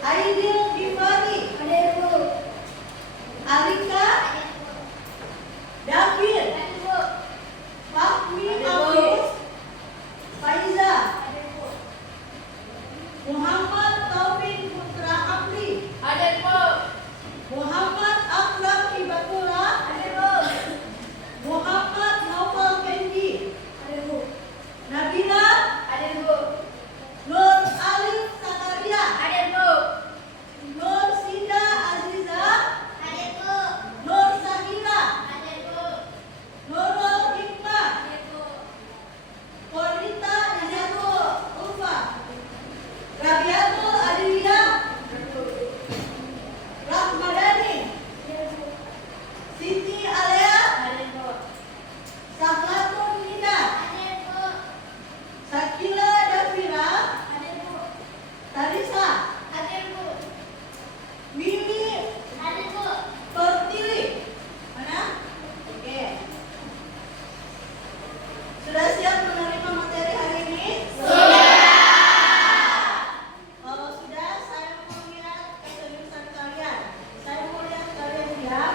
Aidil Givari, Alika, David, Fahmi Agus, Faiza, Muhammad Taufik Putra Apli, Muhammad Akram Hibatullah, Muhammad Naufal Kenji, Nabila, Nur Alif Sakaria, Nur Sida Aziza, Nur Sahira, Nurul Hikmah, Konita Izatul Ulfa, Rabiatul Adiliyah, Rahmadani, Siti Alea, Sahlatul Nida, Sakila Davira, Tarisa, Mimi Pertiwi. Mana? Oke. Sudah siap menerima materi hari ini? Kalau sudah, saya mau lihat keseriusan kalian. Saya mau lihat kalian diam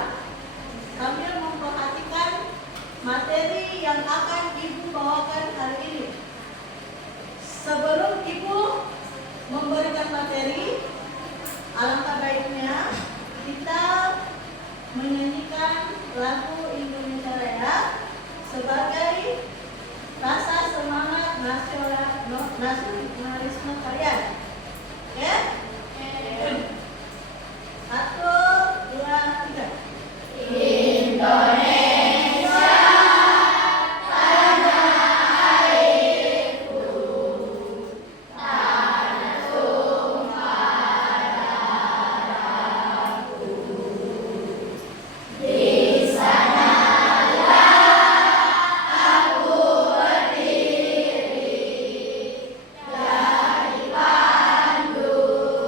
sambil memperhatikan materi yang akan Ibu bawakan hari ini. Sebelum Ibu memberikan materi, alangkah baiknya kita menyanyikan lagu Indonesia Raya sebagai rasa semangat nasionalisme kalian. Ya? 1, 2, 3. Dari Bandung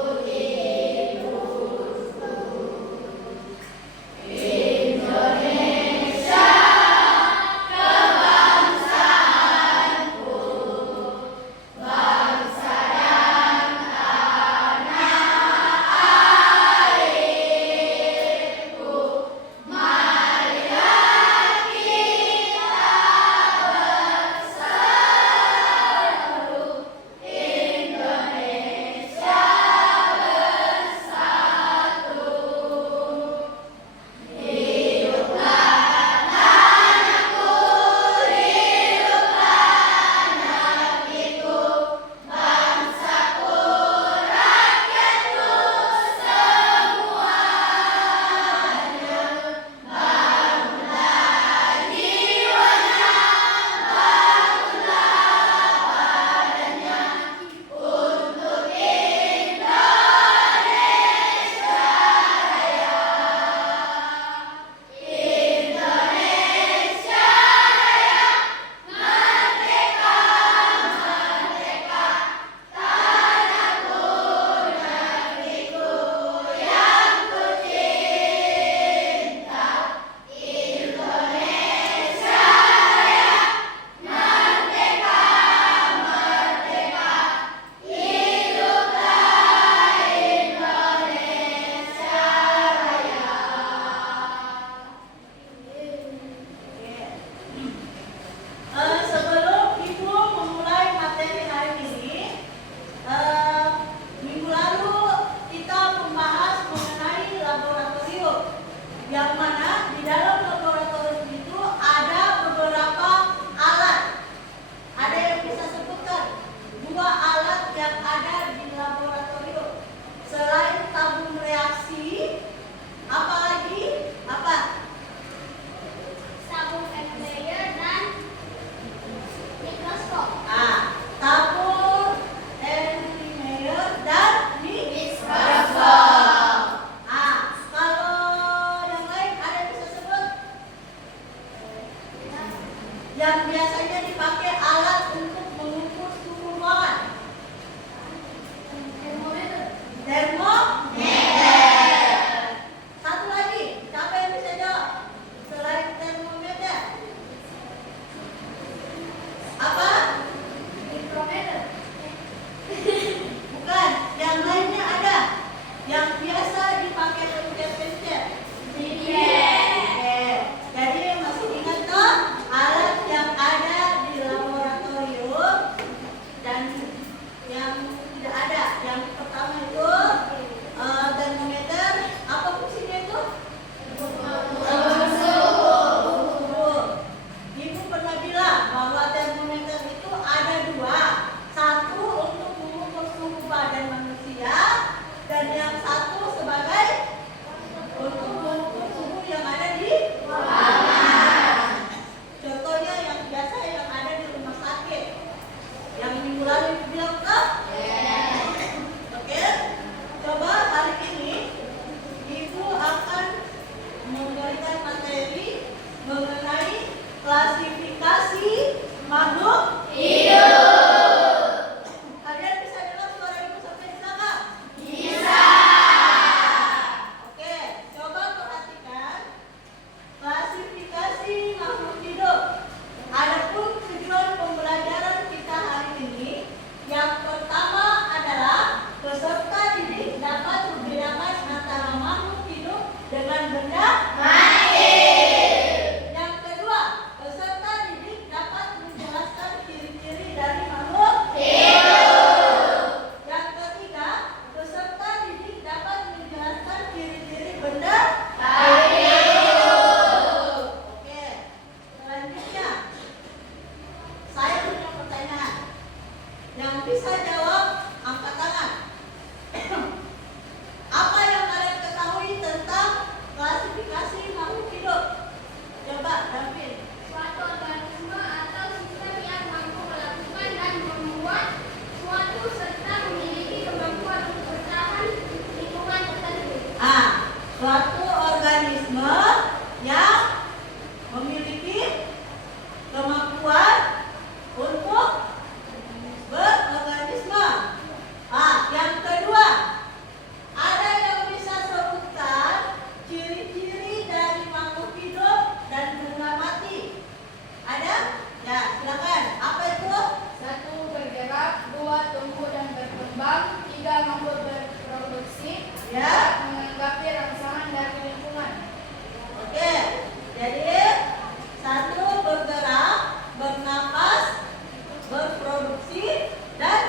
menanggapi rangsangan dari lingkungan. Oke, jadi satu bergerak, bernapas, berproduksi, dan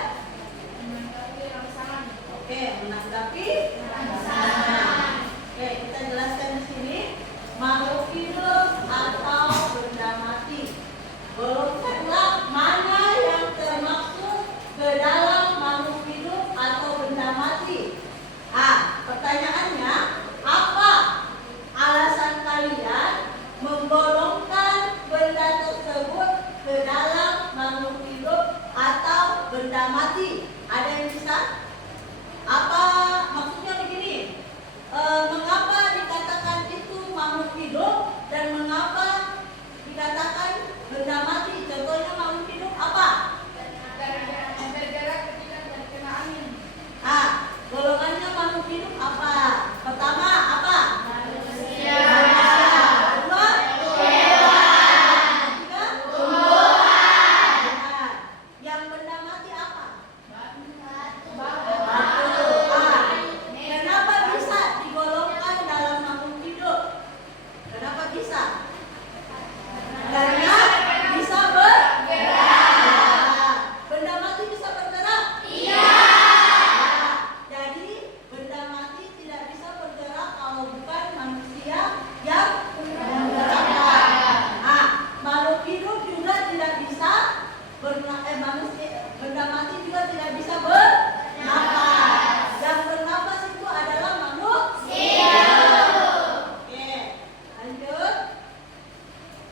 Menanggapi rangsangan. oke, menanggapi rangsangan. Oke, kita jelaskan di sini makhluk hidup atau benda mati. Golongkanlah mana yang termasuk ke dalam makhluk hidup atau benda mati. Pertanyaannya, apa alasan kalian menggolongkan benda tersebut ke dalam makhluk hidup atau benda mati? Ada yang bisa? Apa maksudnya begini? Mengapa dikatakan itu makhluk hidup dan mengapa dikatakan benda mati? Contohnya makhluk hidup apa? Bergerak ketika terkena angin. Golongannya makhluk hidup apa? Pertama apa? Manusia. Kedua? Ketiga? Yang benda mati apa? Batu. Kenapa bisa digolongkan dalam makhluk hidup? Kenapa bisa? Karena bisa bergerak. Benda mati bisa bergerak? Iya. Jadi benda mati tidak bisa bergerak kalau bukan manusia yang menggerakkan. Makhluk hidup juga tidak bisa benda mati juga tidak bisa bernapas. Yang bernapas itu adalah makhluk hidup. Oke, lanjut.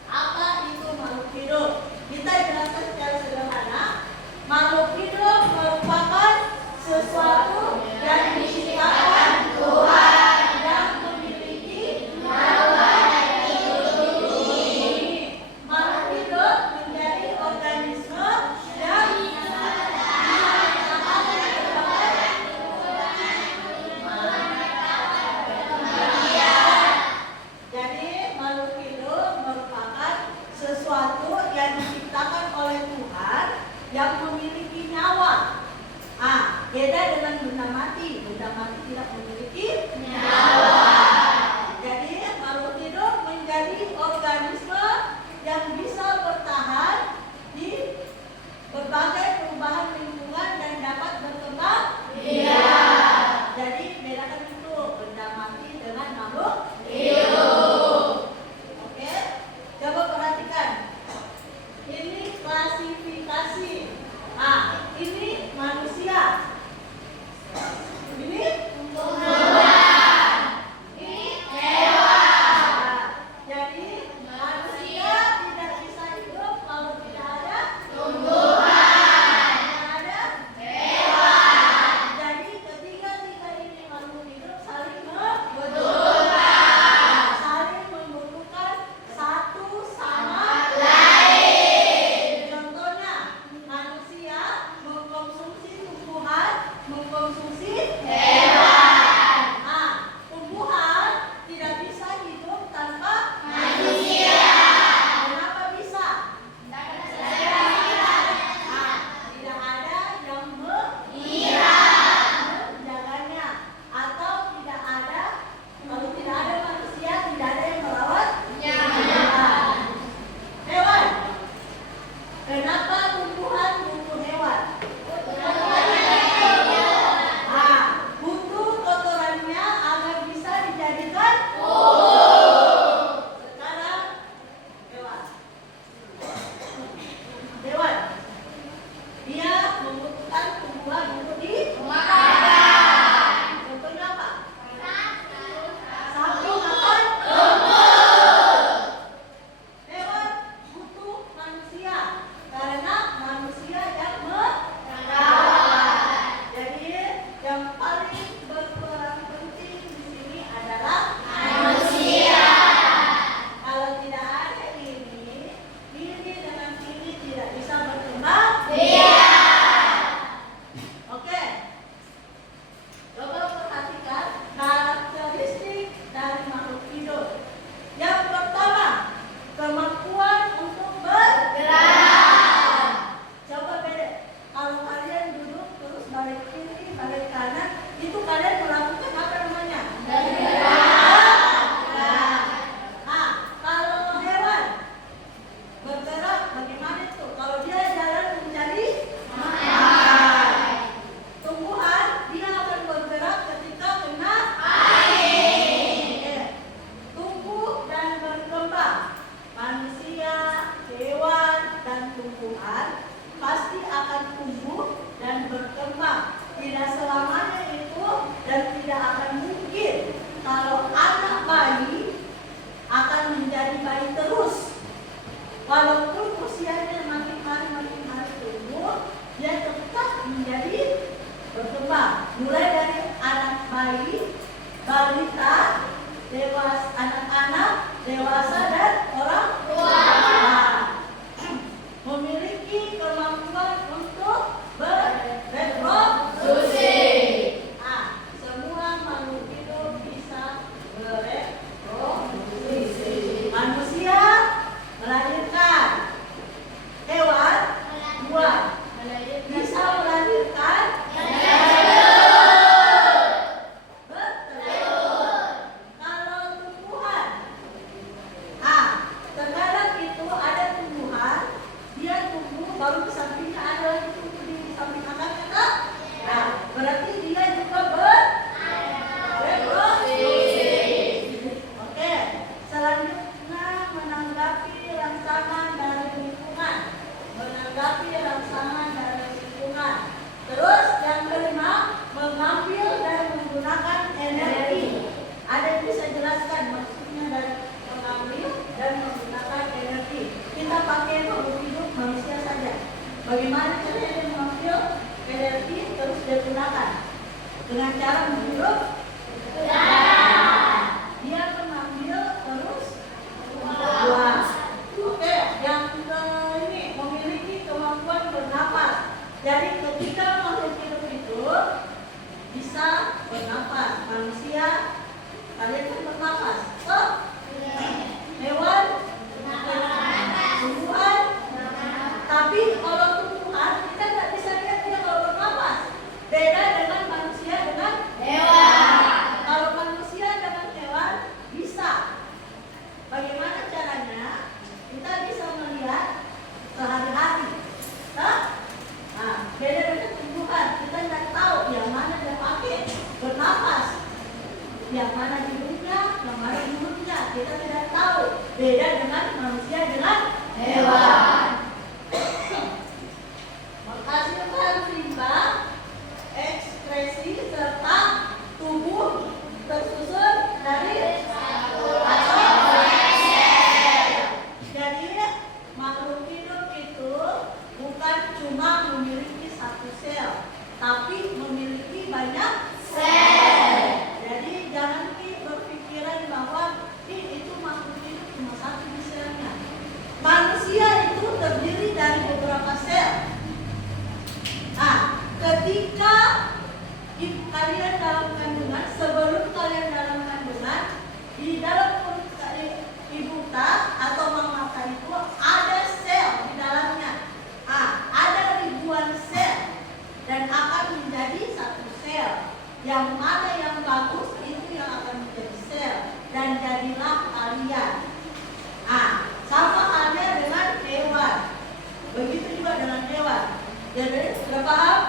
Apa itu makhluk hidup? Kita jelaskan secara sederhana. Makhluk hidup merupakan sesuatu yang diciptakan Tuhan yang memiliki nyawa dan hidup. Makhluk hidup menjadi organisme yang jadi makhluk hidup merupakan sesuatu yang diciptakan oleh Tuhan yang memiliki nyawa. Beda dengan benda mati. Benda mati tidak memiliki nyawa. Jadi makhluk hidup menjadi organisme yang bisa bertahan di berbagai perubahan lingkungan dan dapat berkembang. Jadi bedakan itu benda mati dengan makhluk hidup. Oke, coba perhatikan. Ini klasifikasi. Ini manusia. Ini tumbuhan. akan mungkin kalau anak bayi akan menjadi bayi terus. Walaupun usianya makin hari tumbuh, dia tetap menjadi berkembang. Mulai dari anak bayi, balita, dewasa, anak-anak, dewasa dan orang tua. Memiliki kemampuan untuk bereproduksi. Semua makhluk hidup bisa bereproduksi. Manusia melahirkan, hewan dua bisa melahirkan betelur. Kalau tumbuhan, terkadang itu ada tumbuhan dia tumbuh baru di sampingnya ada lagi tumbuh di samping akarnya tak? Berarti dia juga bereproduksi. Oke, selanjutnya menanggapi rangsangan dari lingkungan. Terus yang kelima, mengambil dan menggunakan energi. Ada yang bisa jelaskan maksudnya dari mengambil dan menggunakan energi? Kita pakai makhluk hidup manusia saja. Bagaimana caranya dia mengambil energi terus dia gunakan? Dengan cara menghirup dia mengambil terus buang. Oke, yang ini memiliki kemampuan bernapas. Jadi ketika makhluk hidup itu bisa bernapas, manusia kalian kan bernapas, hewan, tumbuhan. Tapi kalau tumbuhan kita nggak bisa lihat dia kalau bernapas. Beda dengan manusia dengan hewan. Kalau manusia dengan hewan bisa. Bagaimana caranya? Kita bisa melihat sehari-hari. Beda dengan tumbuhan, kita tidak tahu yang mana dia pakai bernapas, yang mana hidungnya, yang mana mulutnya, kita tidak tahu. Beda dengan manusia dengan hewan. Menghasilkan timbang, ekspresi serta tubuh tersusun dari Jadi makhluk hidup itu bukan cuma memiliki satu sel, tapi memiliki banyak sel. Jadi jangan berpikiran bahwa itu makhluk hidup cuma satu di selnya. Manusia itu terdiri dari beberapa sel. Ketika kalian dalam kandungan, sebelum kalian dalam kandungan, di dalam perut ibu atau mama itu ada sel di dalamnya. Ada ribuan sel dan akan menjadi satu sel. Yang mana yang bagus itu yang akan menjadi sel dan jadilah kalian. Sama halnya dengan hewan. Begitu juga dengan hewan. Jadi sudah paham?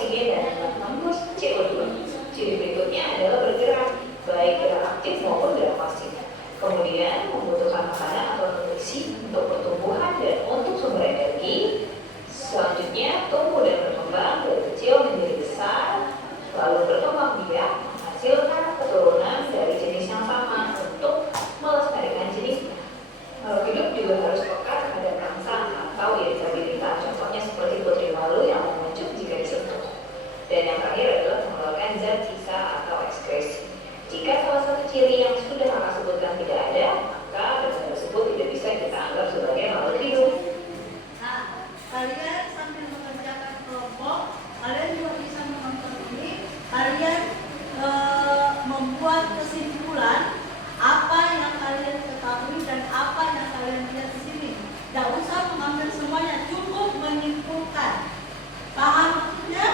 oksigen dan menghembus CO2. Ciri berikutnya adalah bergerak, baik gerak aktif maupun gerak pasif. Kemudian membutuhkan makanan atau nutrisi untuk pertumbuhan dan untuk sumber energi. Selanjutnya tumbuh dan berkembang dari kecil menjadi besar, lalu berkembang biak menghasilkan keturunan dari jenis yang sama untuk melestarikan jenisnya. Makhluk hidup juga harus peka terhadap rangsang atau iritabilitas, contohnya seperti putri malu yang menguncup jika disentuh. Dan yang terakhir adalah mengeluarkan zat sisa atau ekskresi. Jika salah satu ciri yang sudah kakak sebutkan tidak ada, maka benda tersebut tidak bisa kita anggap sebagai makhluk hidup. Nah, kalian sambil mengerjakan kelompok, kalian juga bisa menonton ini. Kalian membuat kesimpulan apa yang kalian ketahui dan apa yang kalian lihat di sini. Tidak usah mengambil semuanya, cukup menyimpulkan. Paham maksudnya?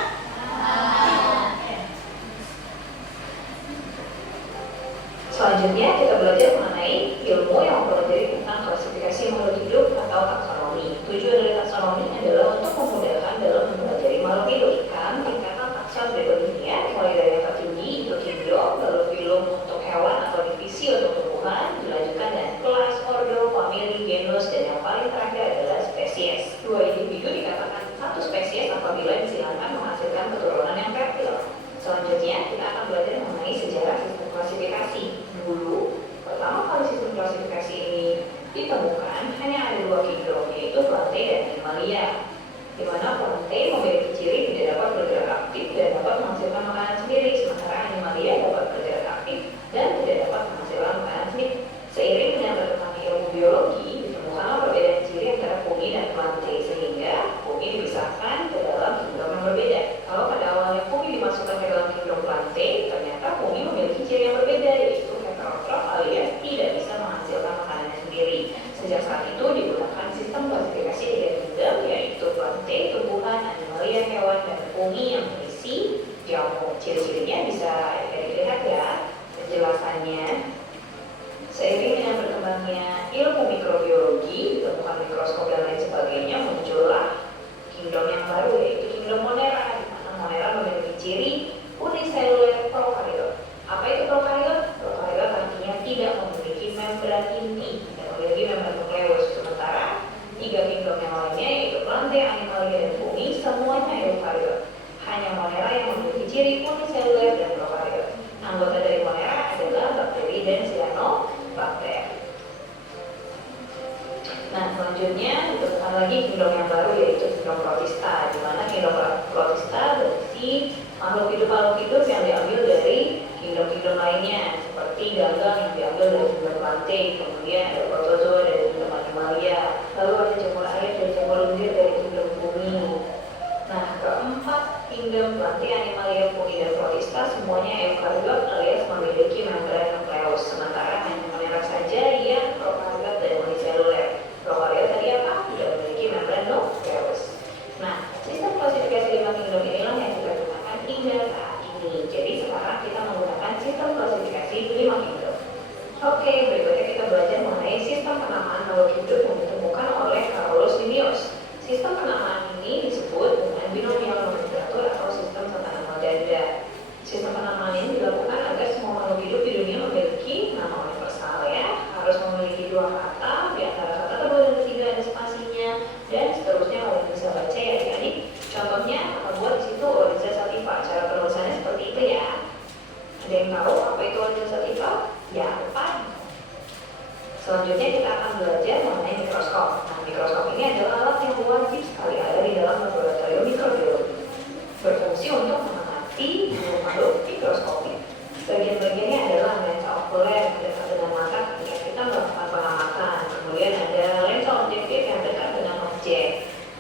Oke. Selanjutnya kita belajar mengenai ilmu yang mempelajari tentang klasifikasi makhluk hidup atau taksonomi. Tujuan dari taksonomi adalah untuk memudahkan dalam mempelajari makhluk hidup. Tingkatan takson berikut ini ya, mulai dari yang tertinggi itu kingdom, lalu filum untuk hewan atau divisi untuk tumbuhan, dilanjutkan dengan kelas, ordo, famili, genus, dan yang paling terakhir adalah spesies. Dua individu dikatakan satu spesies apabila disilakan menghasilkan keturunan yang fertil. Selanjutnya kita akan belajar mengenai sejarah sistem klasifikasi. Dulu, pertama kali sistem klasifikasi ini ditemukan hanya ada dua kingdom, yaitu Plantae dan Animalia, di mana Plantae memiliki ciri tidak dapat bergerak aktif dan dapat menghasilkan makanan sendiri, sementara Animalia dapat bergerak aktif dan tidak dapat menghasilkan makanan sendiri. Seiring dengan berkembangnya ilmu biologi, ditemukanlah perbedaan ciri antara fungi dan Plantae, sehingga fungi dipisahkan ke dalam kingdom yang berbeda. Kalau pada awalnya fungi dimasukkan ke dalam kingdom Plantae, ternyata fungi memiliki ciri yang berbeda, yaitu heterotrof alias tidak bisa menghasilkan makanannya sendiri. Sejak saat itu digunakan sistem klasifikasi tiga kingdom, yaitu Plantae, tumbuhan, Animalia, hewan, dan fungi yang berisi jamu. Ciri-cirinya bisa dilihat ya penjelasannya. Seiring dengan berkembangnya ilmu mikrobiologi, ditemukan mikroskop dan lain sebagainya, muncullah kingdom yang baru, yaitu kingdom Monera, di mana Monera memiliki ciri uniseluler prokariot. Apa itu prokariot? Prokariot artinya tidak memiliki membran inti, tidak memiliki membran nukleus. Sementara tiga kingdom yang lainnya, yaitu Plantae, Animalia, dan fungi, semuanya eukariot. Hanya Monera yang memiliki ciri uniseluler dan prokariot. Anggota dari Monera adalah bakteri dan cyanobacter. Nah, selanjutnya ditemukan lagi kingdom yang baru, yaitu kingdom Protista, di mana kingdom Protista berisi makhluk hidup yang diambil dari kingdom lainnya, seperti ganggang yang diambil dari kingdom Plantae, kemudian ada protozoa dari kingdom Animalia, lalu ada jamur air dan jamur lendir dari kingdom bumi. Nah, keempat kingdom Plantae, Animalia, fungi, dan Protista semuanya eukariot alias memiliki membran nukleus, sementara hanya Monera saja yang prokariot dan uniseluler. Prokariot tadi apa? Tidak memiliki membran nukleus. Nah, sistem klasifikasi 5 kingdom inilah yang kita gunakan hingga saat ini. Jadi sekarang kita menggunakan sistem klasifikasi 5 kingdom. Oke, berikutnya kita belajar mengenai sistem penamaan makhluk hidup yang ditemukan oleh Carolus Linnaeus. Sistem penamaan ini disebut dengan binomial nomenklatur atau sistem tata nama ganda. Sistem penamaan ini dilakukan agar semua makhluk hidup di dunia memiliki nama universal ya, harus memiliki dua kata, di antara kata kedua dan ketiga ada spasinya, dan seterusnya kalian bisa baca ya adik-adik. Contohnya kita buat di situ Oriza Sativa. Cara penulisannya seperti itu ya. Ada yang tahu apa itu Oriza Sativa? Ya, apa? Selanjutnya kita akan belajar mengenai mikroskop. Nah, mikroskop ini adalah alat yang wajib sekali ada di dalam laboratorium mikrobiologi. Berfungsi untuk mengamati makhluk mikroskopik. Bagian-bagiannya adalah lensa okuler yang dekat dengan mata ketika kita melakukan pengamatan. Kemudian ada lensa objektif yang dekat dengan objek.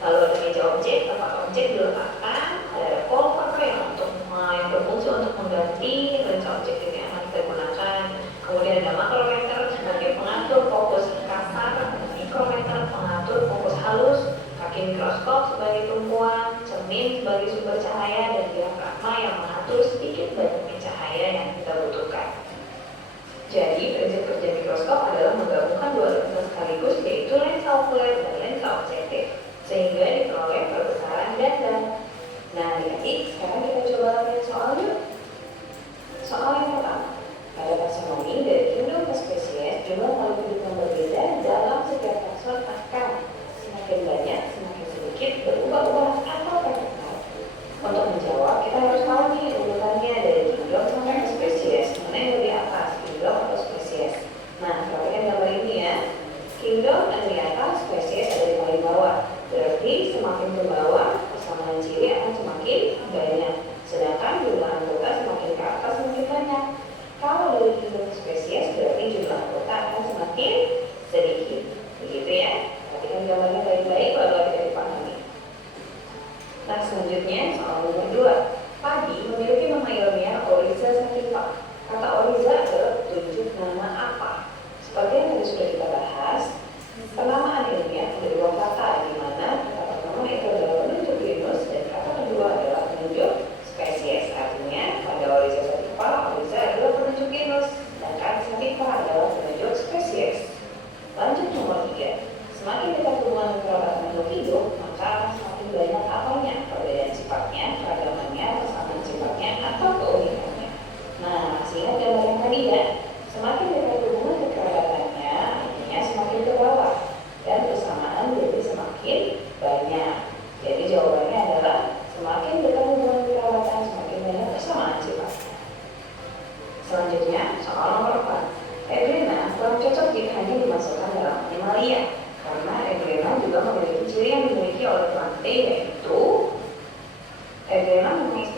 Lalu ada meja objek, tempat objek diletakkan. Ada revolver yang berfungsi untuk mengganti lensa objektif yang akan kita gunakan. Kemudian ada makrometer sebagai pengatur fokus kasar, mikrometer pengatur fokus halus, kaki mikroskop sebagai tumpuan, cermin sebagai sumber cahaya, dan diafragma yang mengatur sedikit banyaknya cahaya yang kita butuhkan. Jadi prinsip kerja mikroskop adalah menggabungkan dua lensa sekaligus, yaitu lensa okuler dan lensa objektif, sehingga diperoleh perbesaran ganda. Nah, jadi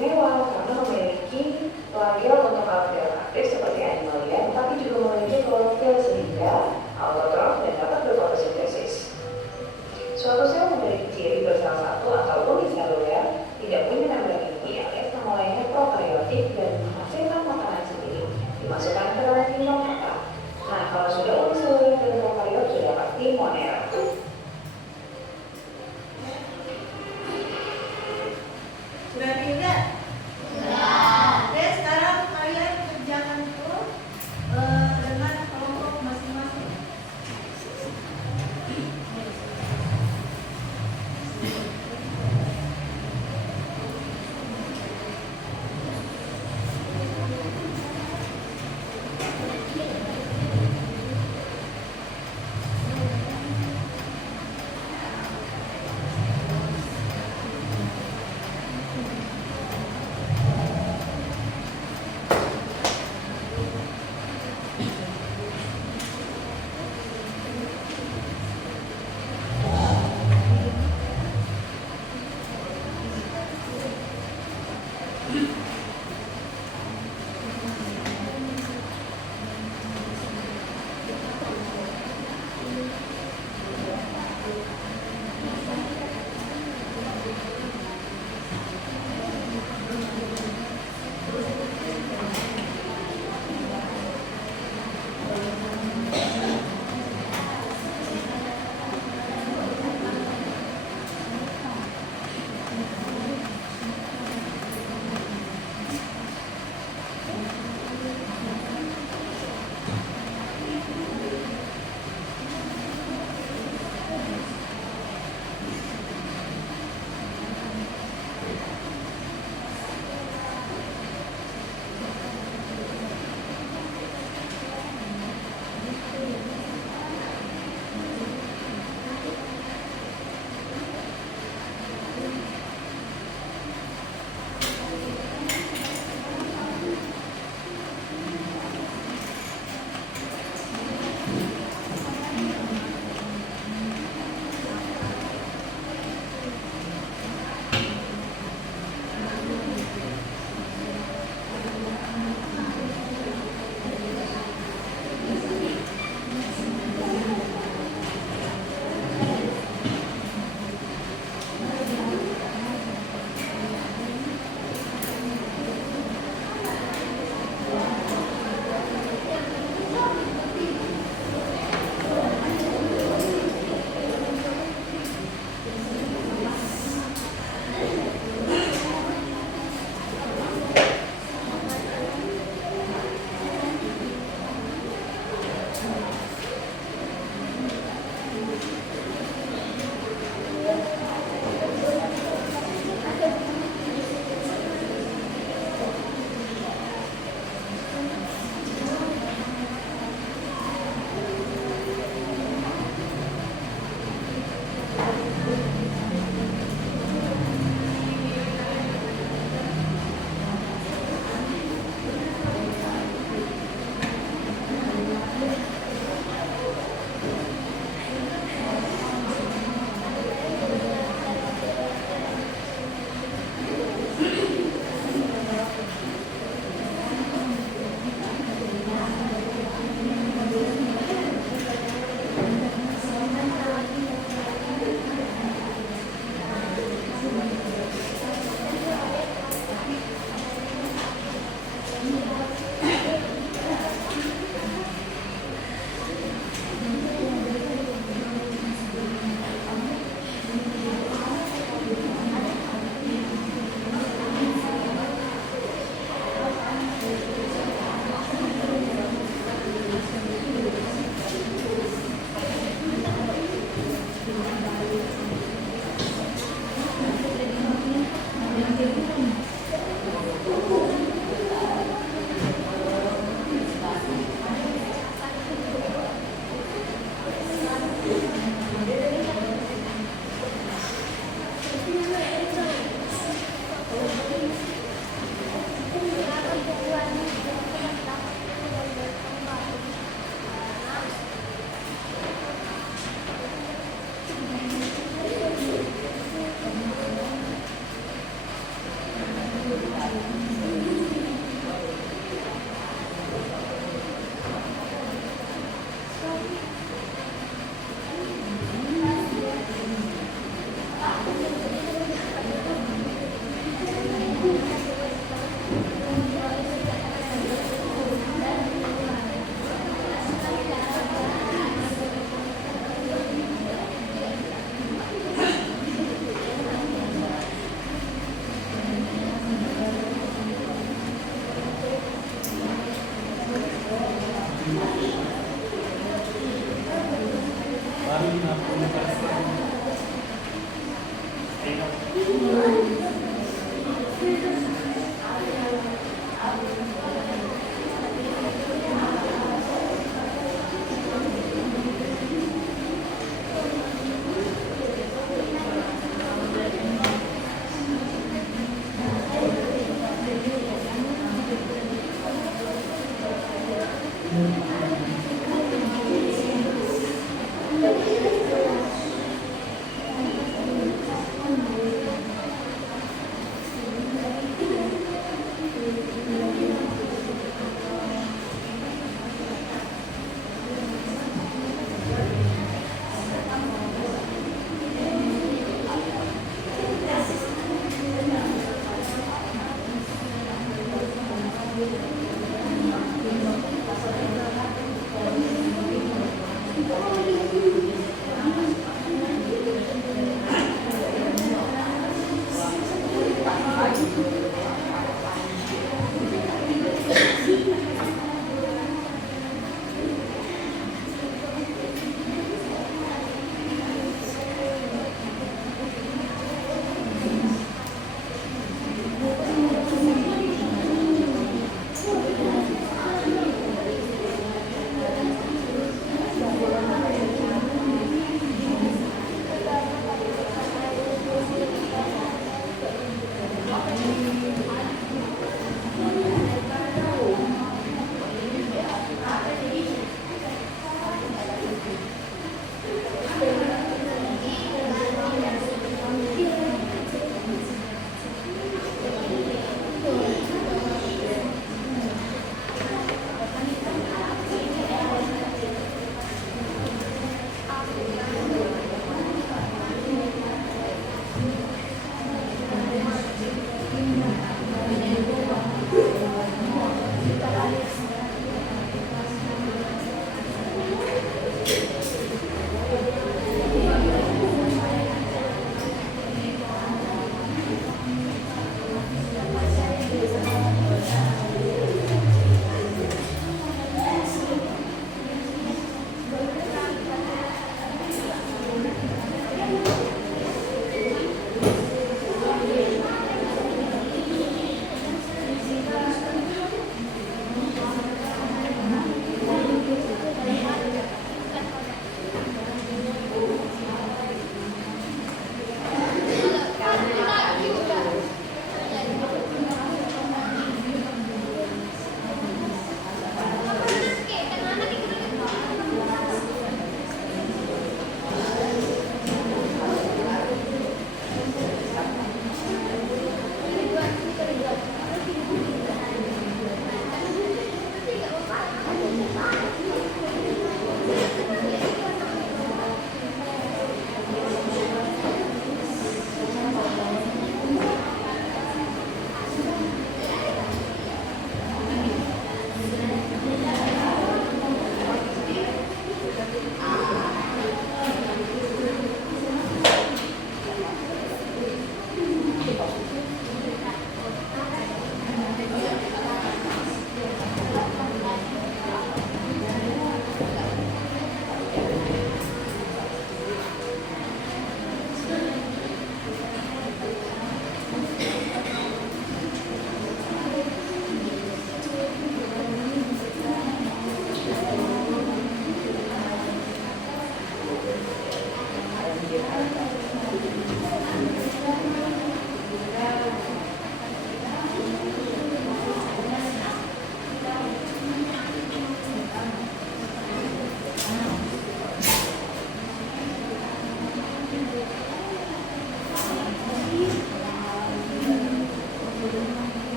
istimewa karena memiliki plagial untuk hal aktif seperti animalia, tapi juga memiliki klorofil sehingga autotrof dan dapat berfotosintesis. Suatu sel memiliki ciri bersel satu atau uniseluler, tidak punya membran inti alias nama lainnya prokaryotik dan menghasilkan makanan sendiri, dimasukkan ke dalam kingdom kata. Nah, kalau sudah uniseluler dan prokariot sudah pasti moner. Sudah dilihat? Sudah. Oke, sekarang kalian kerjakan itu dengan kelompok masing-masing.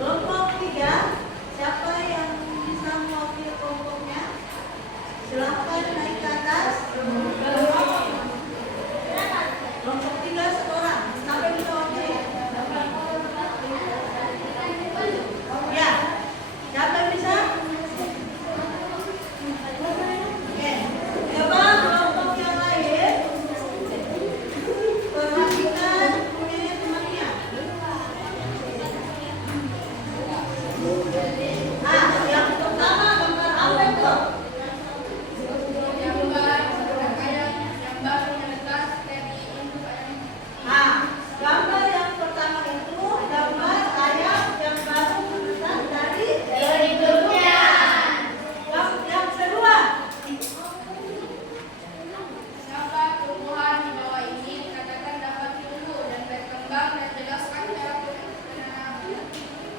Kelompok 3, siapa yang bisa mewakili kelompoknya? Silakan naik ke atas. Kelompok 3 satu orang. Siapa yang bisa wakili? Ya. Siapa yang bisa? Oke. Coba kelompok yang lain perhatikan punya temannya. Yang pertama gambar apa itu? Gambar rangkaian yang baru menetas dari induk ayam. Gambar yang pertama itu gambar ayam yang baru menetas dari Induknya. yang kedua. Siapa tumbuhan di bawah ini dikatakan dapat tumbuh dan berkembang dan jelaskan cara penanaman.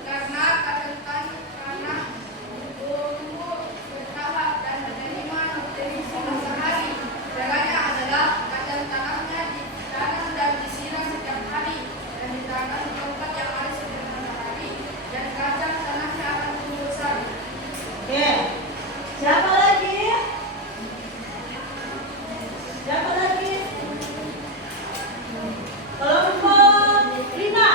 Karena tumbuh bertahap dan menerima nutrisi sehari. Caranya adalah kacang tanahnya ditanam dan disiram setiap hari dan ditanam di tempat yang ada sinar matahari dan kacang tanahnya akan tumbuh besar. Oke. Siapa lagi? Siapa lagi? Kelompok 5.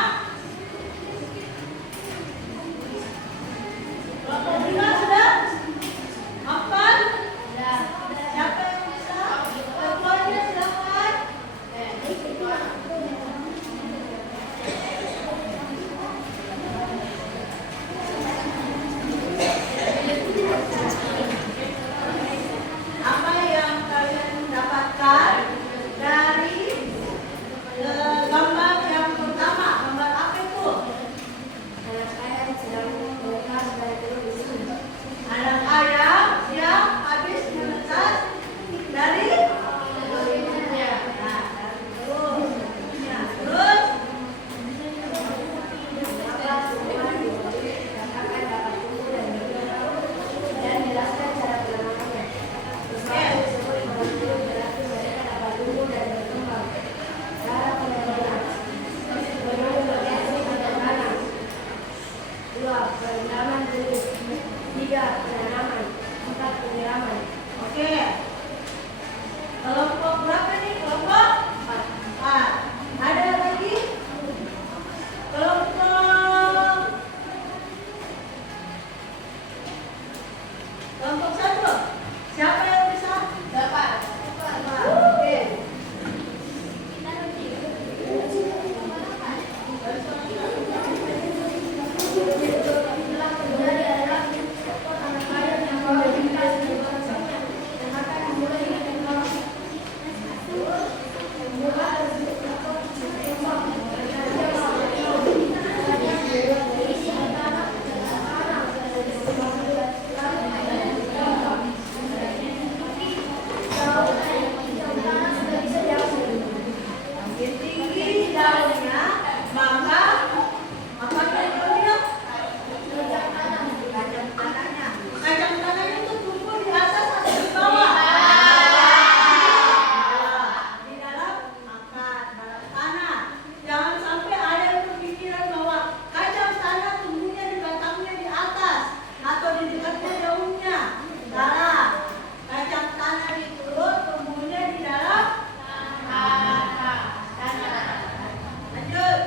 Kelompok 5 sudah? Hafal? Siapa yang bisa? Kelompoknya silakan. Apa yang kalian dapatkan dari gambar yang pertama? Gambar apa itu? Anak ayam yang habis menetas dari Induknya. Terus oke. Kelompok berapa nih? Kelompok 4. Ada lagi? Kelompok 1. Siapa yang bisa? Dapat. Oke. Makin tinggi daunnya, maka apa yang dia? Kacang tanahnya. Kacang tanahnya itu tumbuh di atas atau di bawah? Di dalam dalam tanah. Jangan sampai ada yang berpikiran bahwa kacang tanah tumbuhnya di batangnya di atas atau di dekatnya daunnya. Salah. Kacang tanah itu tumbuhnya di dalam lanjut.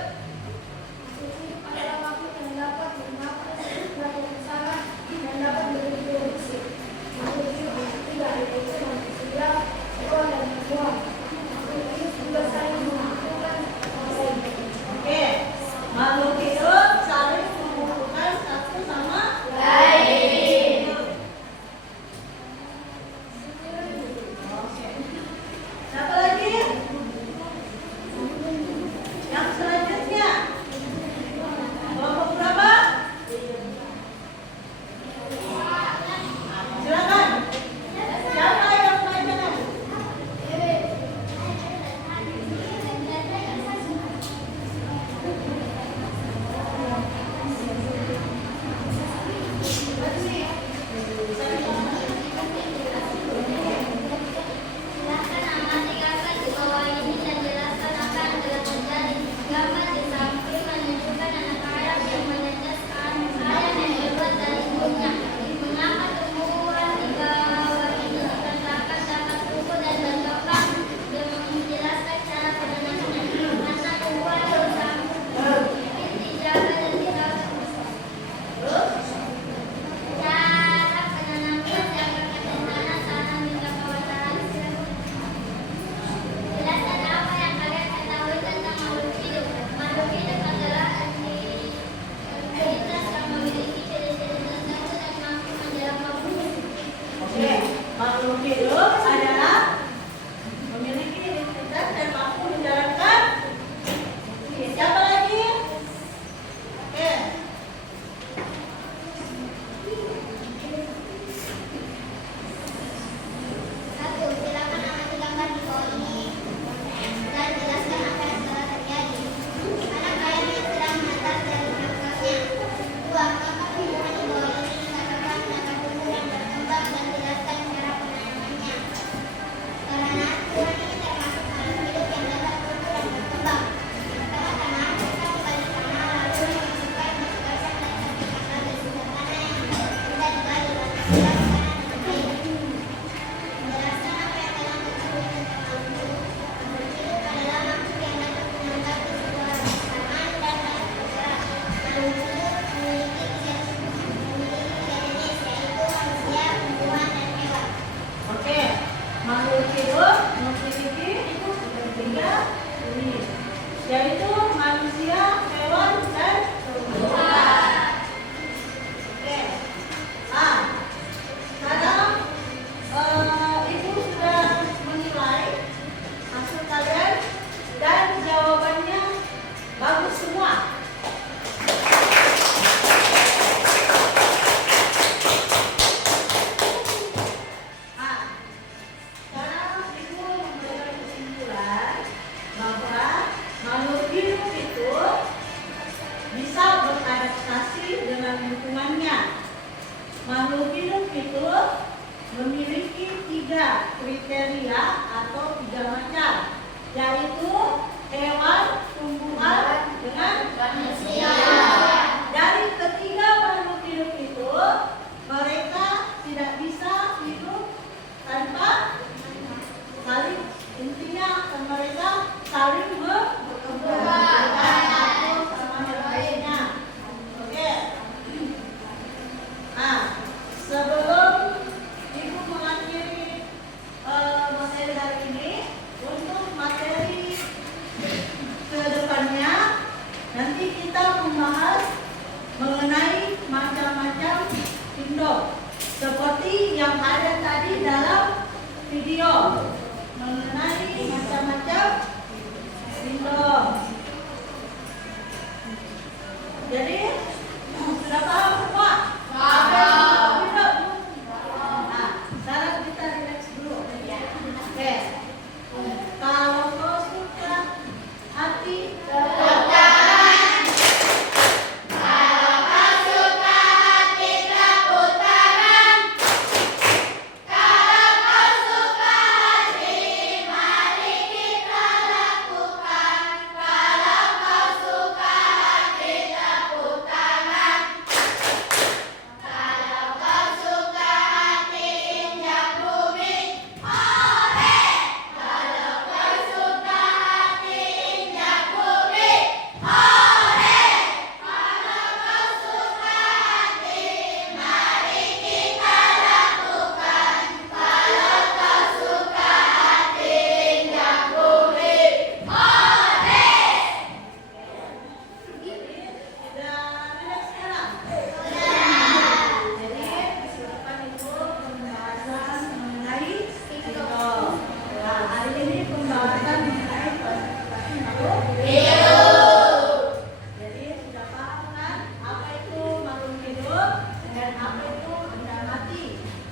Adalah waktu yang dapat memakan sesuatu kesalahan dan dapat menjadi produksi. Makhluk hidup tidak yaitu manusia, hewan dan tumbuhan. Makhluk hidup juga saling membutuhkan sama lain. Oke. Makhluk hidup saling membutuhkan satu sama Lain. Oke. Siapa lagi? Yang selanjutnya. dengan lingkungannya. Makhluk hidup itu memiliki 3 kriteria atau 3 macam, yaitu hewan, tumbuhan, dengan manusia. Dari ketiga makhluk hidup itu, mereka tidak bisa hidup tanpa saling, intinya mereka saling berkebutuhan satu sama yang lainnya. Oke. Nah, sebelum Ibu mengakhiri materi hari ini, untuk materi ke depannya nanti kita membahas mengenai macam-macam sindrom seperti yang ada tadi dalam video, mengenai macam-macam sindrom. Jadi sudah paham semua? Paham. Nah, sekarang kita relax dulu. Oke. Kalau kau suka hati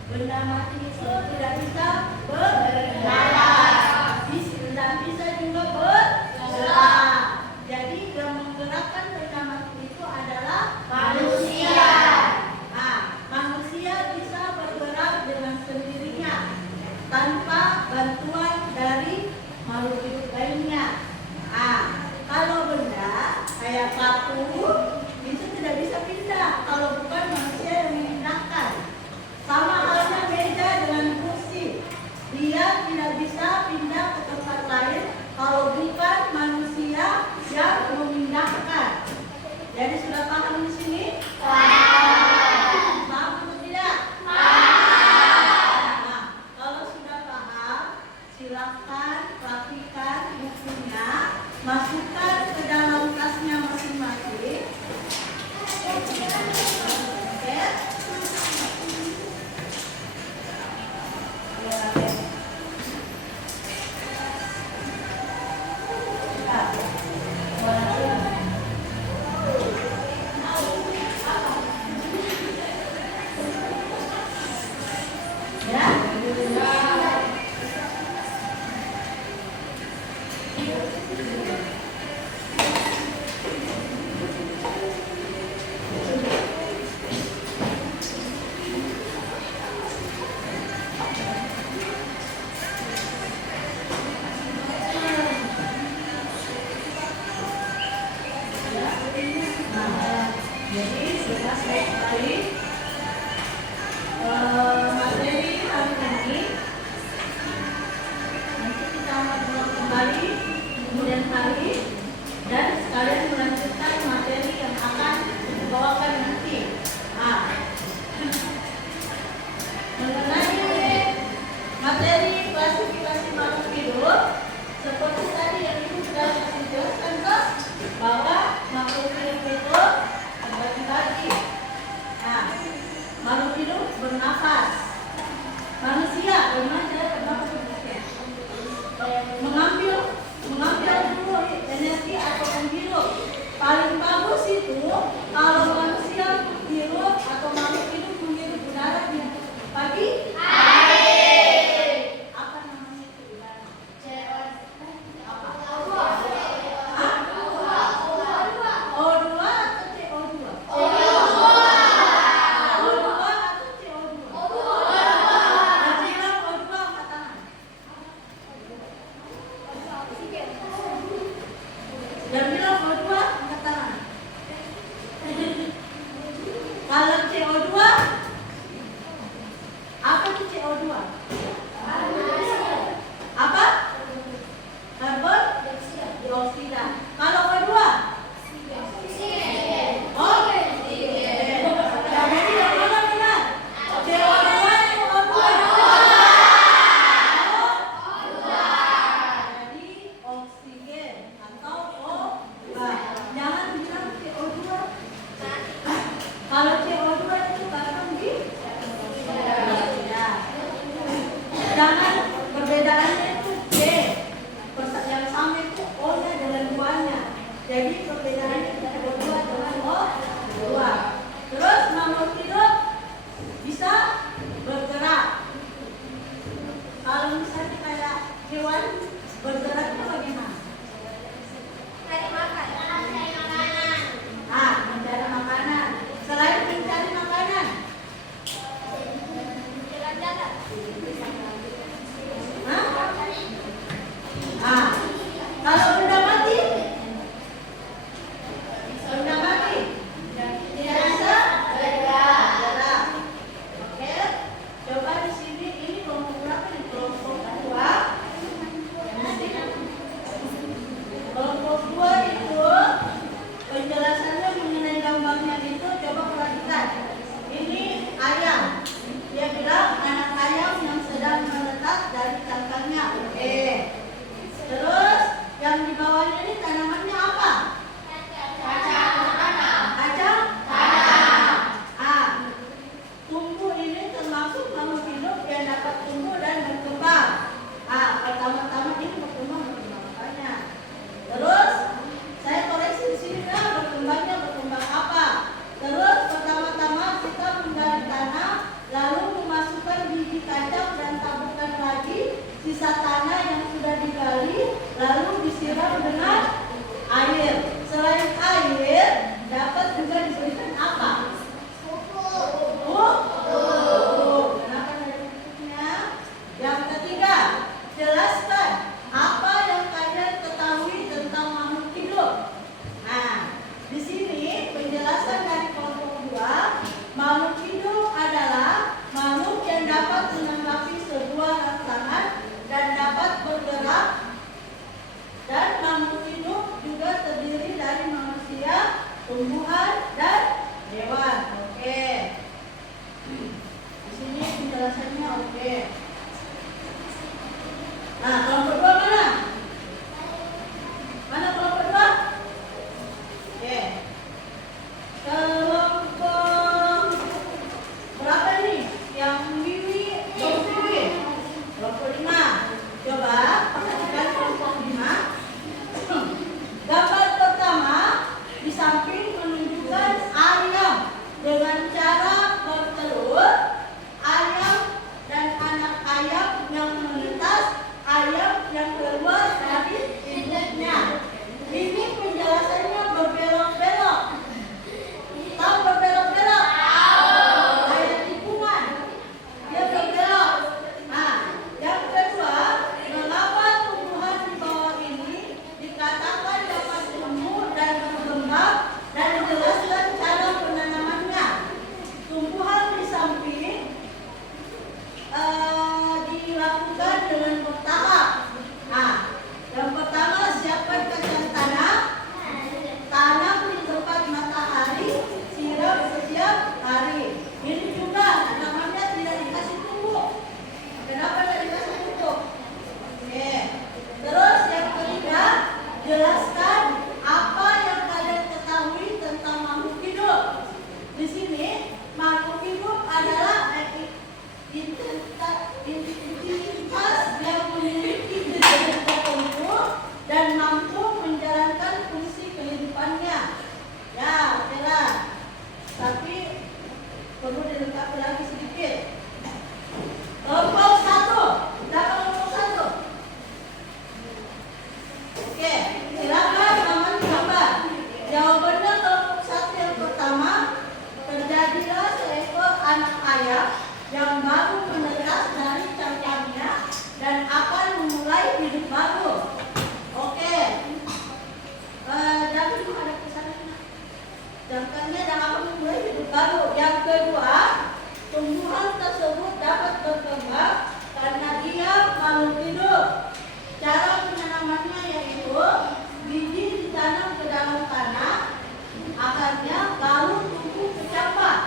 benda mati itu tidak bisa bergerak, tidak bisa juga bergerak. Jadi yang menggerakkan benda mati itu adalah manusia. Nah, manusia bisa bergerak dengan sendirinya tanpa bantuan dari makhluk hidup lainnya. Nah, kalau benda kayak paku itu tidak bisa pindah kalau bukan manusia yang memindahkan. Sama halnya meja dengan kursi, dia tidak bisa pindah ke tempat lain kalau bukan manusia yang memindahkan. Jadi sudah paham di sini? Paham. Paham atau tidak? Paham. Nah, kalau sudah paham, silakan rapikan bukunya, masukkan ke dalam tasnya masing-masing. Oke. Jadi sudah selesai materi hari ini. Nanti kita akan ulang kembali kemudian hari dan sekalian melanjutkan materi yang akan dibawakan nanti. Nah, mengenai materi klasifikasi makhluk hidup, seperti tadi yang Ibu sudah kasih jelaskan bahwa makhluk hidup itu terbagi-bagi. Nah, makhluk hidup bernafas. Manusia mengambil dulu energi angkat tangan. Kalau CO2, apa itu CO2? Apa? Karbon dioksida. Kalau O2? Oh, jadi yang mana benar? CO2 itu O2. Jadi oksigen atau O2. Jangan bilang CO2. Kalau CO2 itu karbon dioksida. Jangan perbedaannya itu B. Yang sama itu O-nya dengan 2-nya. Jadi perbedaannya O2 dengan O2. Terus makhluk hidup bisa bergerak. Kalau misalnya kayak hewan bergeraknya bagaimana? Mencari makanan. Selain mencari makanan, kalau benda mati, tidak bisa bergerak. Oke, coba di sini ini kelompok berapa nih? Kelompok 2. Kelompok 2 itu penjelasannya mengenai gambarnya itu coba perhatikan. Ini ayam. Dia bilang anak ayam yang sedang menetas dari cangkangnya. Oke. Terus yang di bawahnya ini tanamannya apa? Kacang tanah. Tumbuh ini termasuk makhluk hidup yang dapat tumbuh dan berkembang. Pertama-tama ini berkembang makanya. Terus saya koreksi di sini berkembang apa? Terus pertama-tama kita menggali tanah, lalu memasukkan biji kacang dan taburkan lagi sisa tanah yang sudah digali, lalu disiram dengan air. Selain air, dapat juga diberikan apa? Pupuk. Kenapa ada pupuknya? Yang ketiga, jelaskan apa yang kalian ketahui tentang makhluk hidup. Di sini penjelasan dari kelompok 2, makhluk hidup adalah makhluk yang dapat menanggapi sebuah rangsangan dan dapat bergerak, dan makhluk hidup juga terdiri dari manusia, tumbuhan, dan hewan. Oke. Di sini penjelasannya oke. Kelompok 2 mana? Mana kelompok 2? Oke. Kelompok berapa ini? Yang Wiwi, kelompok 5. Coba perhatikan kelompok 5. Gambar pertama di samping menunjukkan ayam dengan cara bertelur, ayam dan anak ayam yang menetas, ayam Lalu yang kedua, tumbuhan tersebut dapat berkembang karena dia makhluk hidup. Cara penanamannya yaitu biji ditanam ke dalam tanah, akarnya lalu tumbuh kecambah.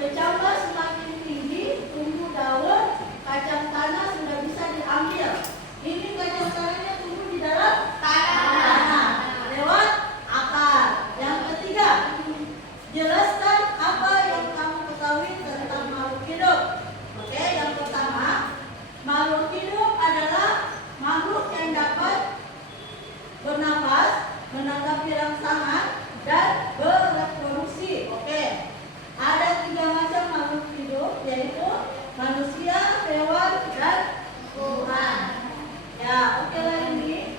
Kecambah semakin tinggi, tumbuh daun, kacang tanah sudah bisa diambil. Ini kacang tanahnya tumbuh di dalam tanah lewat akar. Yang ketiga, jelaskan apa yang kamu ketahui tentang makhluk hidup. Oke, yang pertama, makhluk hidup adalah makhluk yang dapat bernafas, menanggapi rangsangan, dan bereproduksi. Oke, ada 3 macam makhluk hidup, yaitu manusia, hewan, dan tumbuhan. Ya, oke lah ini.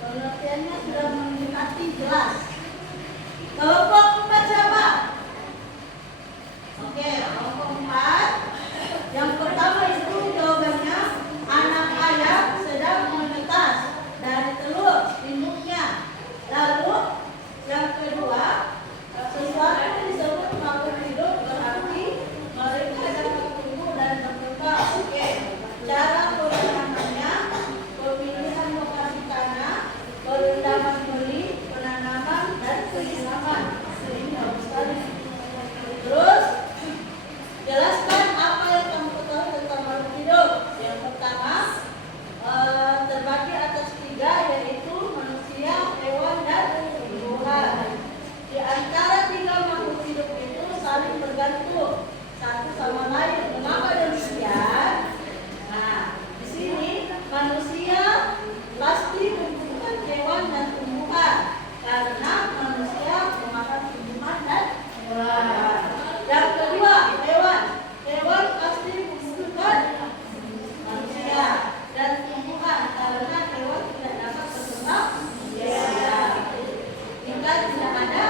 Pengertiannya sudah mendekati jelas. Kelompok 4 siapa? Oke, kelompok 4. Yang pertama itu jawabannya anak ayam sedang menetas dari telur induknya. Lalu yang kedua, sesuatu yang disebut makhluk hidup berarti mereka dapat tumbuh dan berkembang. Oke, cara penanamannya, pemilihan lokasi tanah, perendaman beli, penanaman, dan penyiraman. Ini bagus sekali. Terus jelaskan apa yang kamu ketahui tentang makhluk hidup. Yang pertama, terbagi atas 3, yaitu manusia, hewan, dan tumbuhan. Di antara 3 makhluk hidup itu saling bergantung satu sama lain. Mengapa demikian? Nah, di sini manusia pasti membutuhkan hewan dan tumbuhan karena manusia memakan tumbuhan dan hewan. Yang kedua, hewan. Hewan pasti membutuhkan manusia dan tumbuhan karena hewan tidak dapat berkembang biak jika tidak ada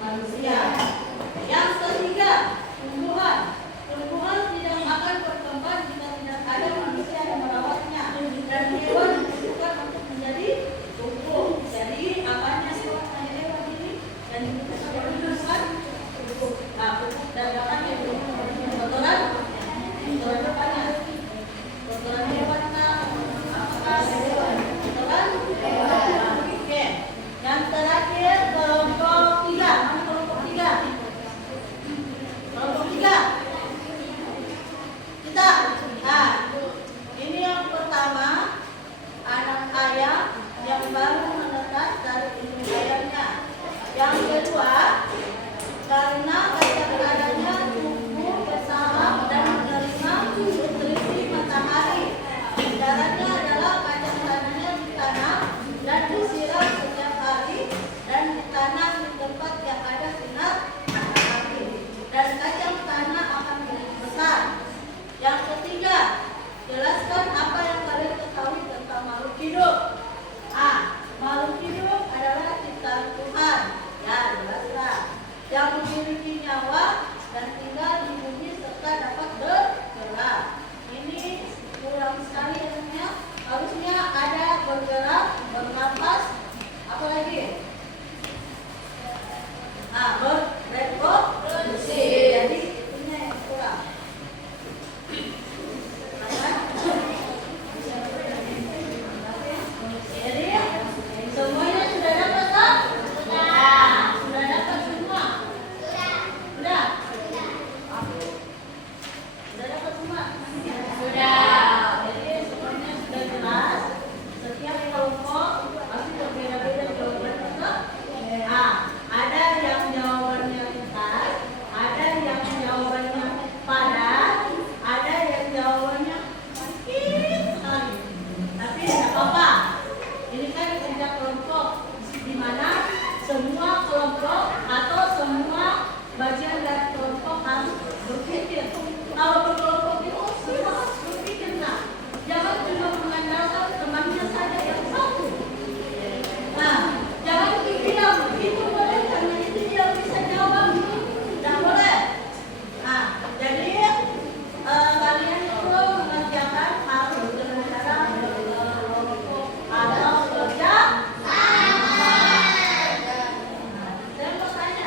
manusia. Yang ketiga, tumbuhan. Tumbuhan tidak akan berkembang jika tidak ada manusia yang merawatnya, dan hewan dibutuhkan untuk menjadi tumbuh. Jadi apanya sih warnanya hewan ini? Dan dibutuhkan oleh tumbuhan? Nah, pupuk dan pakannya kotoran, kotoran depannya, kotoran hewan apakah hewan? Kotoran hewan. Oke. Yang terakhir kelompok 3. Mana kelompok 3? Kelompok 3. Kita. Nah, ini yang pertama, anak ayam yang baru menetas dari induk ayamnya. Yang kedua, karena kacang tanahnya tumbuh bersama dan menerima nutrisi matahari. Caranya adalah kacang tanahnya ditanam dan disiram setiap hari dan ditanam di tempat yang ada sinar matahari. Dan kacang tanah akan besar. Yang ketiga, jelaskan apa yang kalian ketahui tentang makhluk hidup. Makhluk hidup adalah ciptaan Tuhan. Ya, jelaslah. Yang memiliki nyawa dan tinggal di bumi serta dapat bergerak. Ini kurang sekali anaknya. Harusnya ada bergerak, bernafas, apa lagi? Bereproduksi. Jadi itunya yang kurang. Jadi semuanya sudah dapat tak? Sudah dapat semua? Sudah? Sudah dapat semua? Sudah. Jadi semuanya sudah jelas. Setiap kelompok pasti berbeda-beda jawabannya. Ada yang jawabannya tepat, ada yang jawabannya padat, ada yang jawabannya sedikit sekali. Tapi tidak apa-apa. Ini kan kerja kelompok di mana semua kelompok atau semua bagian dari kelompok harus berpikir. Kalau berkelompok itu semua harus berpikir. Nah, jangan cuma mengandalkan temannya saja yang satu. Nah, jangan dibilang itu boleh karena itu dia bisa jawab. Tidak boleh. Nah, jadi kalian itu mengerjakan harus dengan cara berkelompok atau kerja sama. Saya mau tanya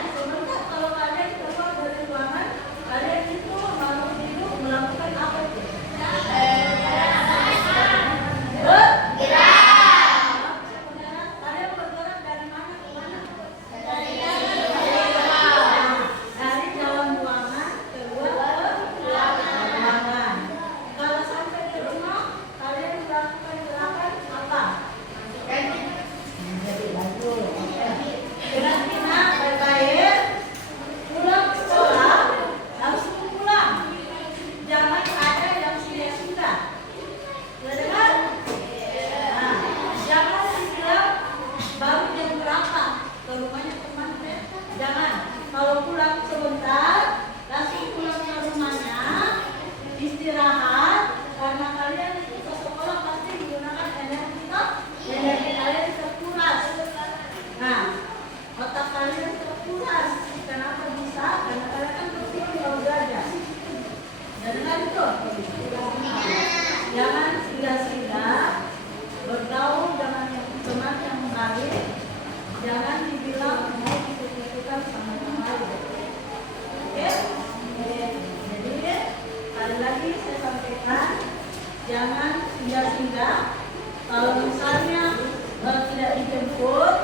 dijemput,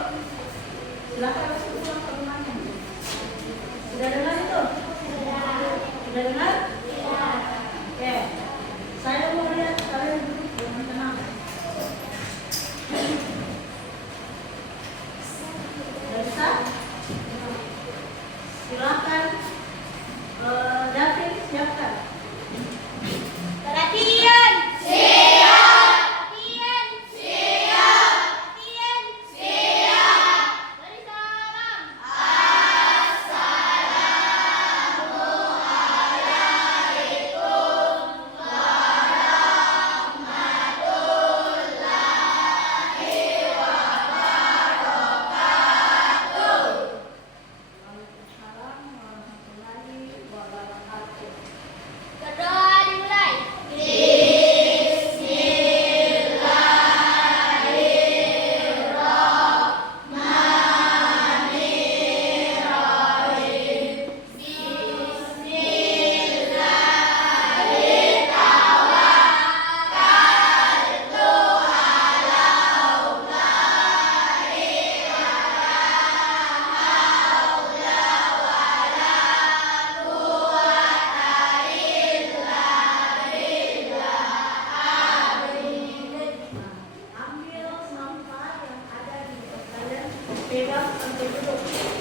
silakan langsung pulang ke rumahnya. Sudah dengar itu? Sudah dengar? Oke. Saya mau lihat kalian duduk dengan tenang. Sudah bisa? Silakan. David siapkan. Perhatian. Siap. Perhatian. Siap. Perhatian. Siap. Beri salam. Waalaikumsalam warahmatullahi wabarakatuh. Berdoa dimulai. Ambil sampah yang ada di dekat kalian, pegang sampai duduk.